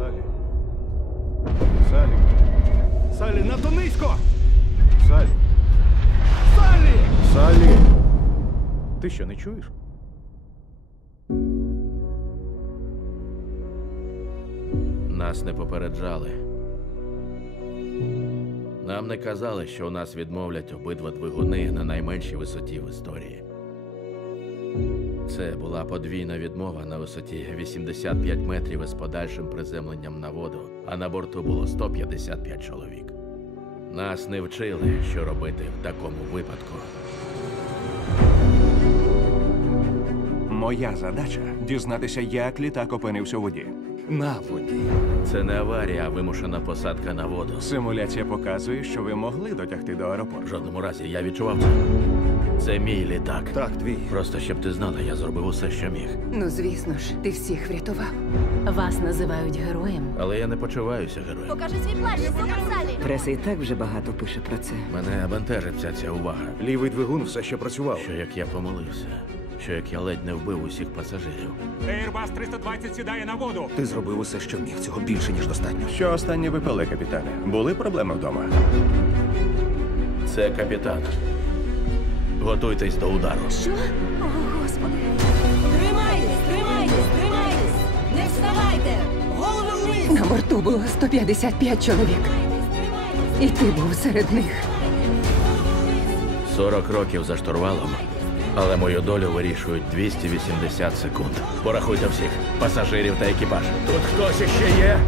Салі. Салі. Салі, надто низько! Салі. Салі! Салі! Ти що не чуєш? Нас не попереджали. Нам не казали, що у нас відмовлять обидва двигуни на найменшій висоті в історії. Це була подвійна відмова на висоті 85 метрів із подальшим приземленням на воду, а на борту було 155 чоловік. Нас не вчили, що робити в такому випадку. Моя задача дізнатися, як літак опинився у воді на воді. Це не аварія, а вимушена посадка на воду. Симуляція показує, що ви могли дотягти до аеропорту. В жодному разі я відчував це. Це мій літак. Так, твій. Просто щоб ти знала, я зробив усе, що міг. Ну звісно ж, ти всіх врятував. Вас називають героєм. Але я не почуваюся героєм. Покажи свій плащ, суперзалі. Преса і так вже багато пише про це. Мене бентежиться ця увага. Лівий двигун все ще працював. Що як я помолився, що як я ледь не вбив усіх пасажирів. Airbus 320 сідає на воду. Ти зробив зробив усе, що міг. Цього більше ніж достатньо. Що останнє випали, капітане? Були проблеми вдома? Це капітан. Готуйтесь до удару. Що? О, господи. Тримайтесь, тримайтесь, тримайтесь! Не вставайте! Голови вниз! На борту було 155 чоловік. І ти був серед них. 40 років за штурвалом. Але мою долю вирішують 280 секунд. Порахуйте всіх пасажирів та екіпаж. Тут хтось іще є.